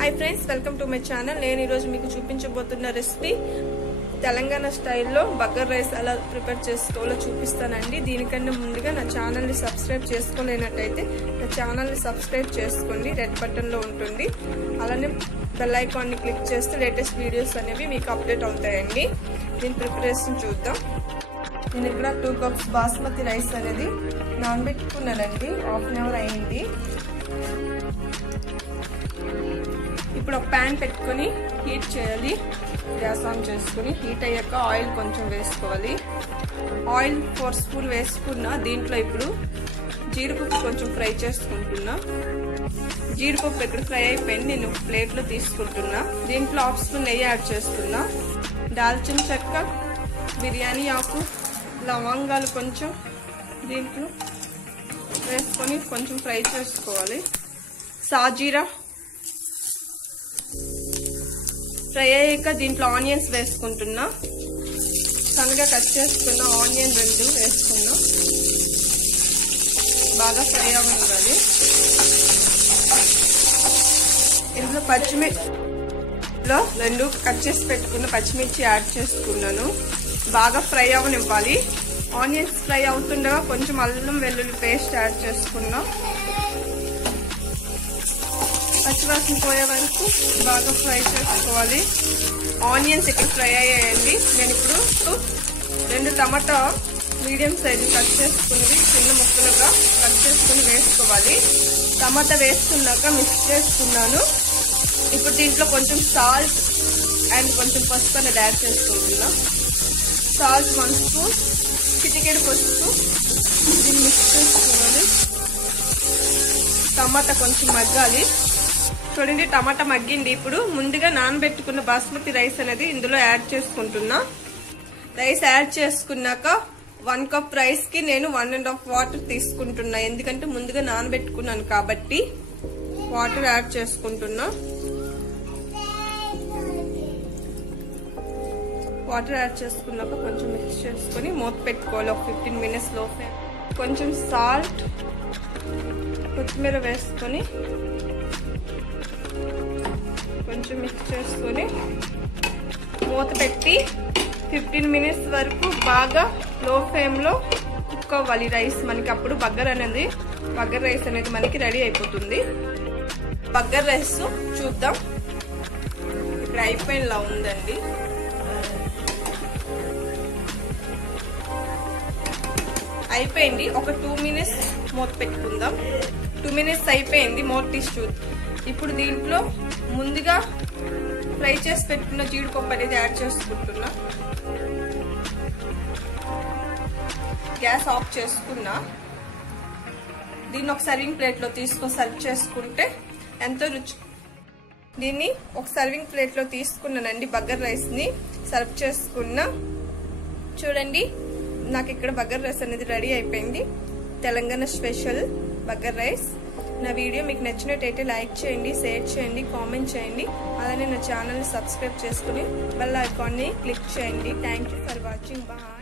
Hi friends welcome to my channel నేను ఈరోజు మీకు చూపించబోతున్న రెసిపీ తెలంగాణ స్టైల్లో బగ్గర్ రైస్ ఎలా ప్రిపేర్ చేసుకోవాలో చూపిస్తానండి. దీనికన్నా ముందుగా నా ఛానల్ని సబ్స్క్రైబ్ చేసుకోలేనట్టయితే నా ఛానల్ని సబ్స్క్రైబ్ చేసుకోండి. రెడ్ బటన్లో ఉంటుంది. అలానే బెల్ ఐకాన్ని క్లిక్ చేస్తే లేటెస్ట్ వీడియోస్ అనేవి మీకు అప్డేట్ అవుతాయండి. దీని ప్రిపరేషన్ చూద్దాం. నేను ఇక్కడ టూ కప్స్ బాస్మతి రైస్ అనేది నానబెట్టుకున్నానండి. హాఫ్ అన్ అవర్ అయింది. ప్యాన్ పెట్టుకొని హీట్ చేయాలి. గ్యాస్ ఆన్ చేసుకుని హీట్ అయ్యాక ఆయిల్ కొంచెం వేసుకోవాలి. ఆయిల్ ఫోర్ స్పూన్ వేసుకున్న దీంట్లో ఇప్పుడు జీడిపప్పు కొంచెం ఫ్రై చేసుకుంటున్నా. జీడిపప్పు ఇక్కడ ఫ్రై అయిపోయింది నేను ప్లేట్లో తీసుకుంటున్నా. దీంట్లో హాఫ్ స్పూన్ నెయ్యి యాడ్ చేస్తున్నా దాల్చిన చెక్క బిర్యానీ ఆకు లవంగాలు కొంచెం దీంట్లో వేసుకొని కొంచెం ఫ్రై చేసుకోవాలి. సాజీరా ఫ్రై అయ్యాక దీంట్లో ఆనియన్స్ వేసుకుంటున్నా. సన్నగా కట్ చేసుకున్న ఆనియన్ రెండు వేసుకున్నా. బాగా ఫ్రై అవ్వాలి ఇందులో పచ్చిమిర్చిలో రెండు కట్ చేసి పెట్టుకున్న పచ్చిమిర్చి యాడ్ చేసుకున్నాను. బాగా ఫ్రై అవ్వనివ్వాలి ఆనియన్స్ ఫ్రై అవుతుండగా కొంచెం అల్లం వెల్లుల్లి పేస్ట్ యాడ్ చేసుకున్నాం. పచ్చివాసన పోయే వరకు బాగా ఫ్రై చేసుకోవాలి ఆనియన్స్ ఇక్కడ ఫ్రై అయ్యాయండి నేను ఇప్పుడు రెండు టమాటా మీడియం సైజు కట్ చేసుకున్నవి చిన్న ముక్కలుగా కట్ చేసుకుని వేసుకోవాలి. టమాటా వేసుకున్నాక మిక్స్ చేసుకున్నాను. ఇప్పుడు దీంట్లో కొంచెం సాల్ట్ అండ్ కొంచెం పసుపు అనేది యాడ్ చేసుకుంటున్నా. సాల్ట్ వన్ స్పూన్ చిటికెడు పసుపు. దీన్ని మిక్స్ చేసుకోవాలి టమాటా కొంచెం మగ్గాలి. చూడండి టమాటా మగ్గింది. ఇప్పుడు ముందుగా నానబెట్టుకున్న బాస్మతి రైస్ అనేది ఇందులో యాడ్ చేసుకుంటున్నా. రైస్ యాడ్ చేసుకున్నాక వన్ కప్ రైస్కి నేను వన్ అండ్ హాఫ్ వాటర్ తీసుకుంటున్నా. ఎందుకంటే ముందుగా నానబెట్టుకున్నాను కాబట్టి వాటర్ యాడ్ చేసుకుంటున్నా. వాటర్ యాడ్ చేసుకున్నాక కొంచెం మిక్స్ చేసుకుని మూత పెట్టుకోవాలి. ఒక ఫిఫ్టీన్ మినిట్స్లో కొంచెం సాల్ట్ కొత్తిమీర వేసుకొని కొంచెం మిక్స్ చేసుకొని మూత పెట్టి ఫిఫ్టీన్ మినిట్స్ వరకు బాగా లో ఫ్లేమ్లో కుక్ అవ్వాలి రైస్ మనకి అప్పుడు బగ్గర్ అనేది బగ్గర్ రైస్ అనేది మనకి రెడీ అయిపోతుంది. బగ్గర్ రైస్ చూద్దాం. ఇక్కడ అయిపోయినలా ఉందండి. అయిపోయింది. ఒక టూ మినిట్స్ మూత పెట్టుకుందాం. టూ మినిట్స్ అయిపోయింది మూత తీసి ఇప్పుడు దీంట్లో ముందుగా ఫ్రై చేసి పెట్టుకున్న జీడిపప్పు అనేది యాడ్ చేసుకుంటున్నా. గ్యాస్ ఆఫ్ చేసుకున్నా. దీన్ని ఒక సర్వింగ్ ప్లేట్లో తీసుకొని సర్వ్ చేసుకుంటే ఎంతో రుచి. దీన్ని ఒక సర్వింగ్ ప్లేట్లో తీసుకున్నానండి బగ్గర్ రైస్ని సర్వ్ చేసుకున్నా. చూడండి. నాకు ఇక్కడ బగ్గర్ రైస్ అనేది రెడీ అయిపోయింది. Telangana special bagara rice. నా వీడియో మీకు నచ్చినట్టయితే లైక్ చేయండి షేర్ చేయండి కామెంట్ చేయండి. అలానే నా ఛానల్ని సబ్స్క్రైబ్ చేసుకుని బెల్ ఐకాన్ని క్లిక్ చేయండి. Thank for watching. బాయ్.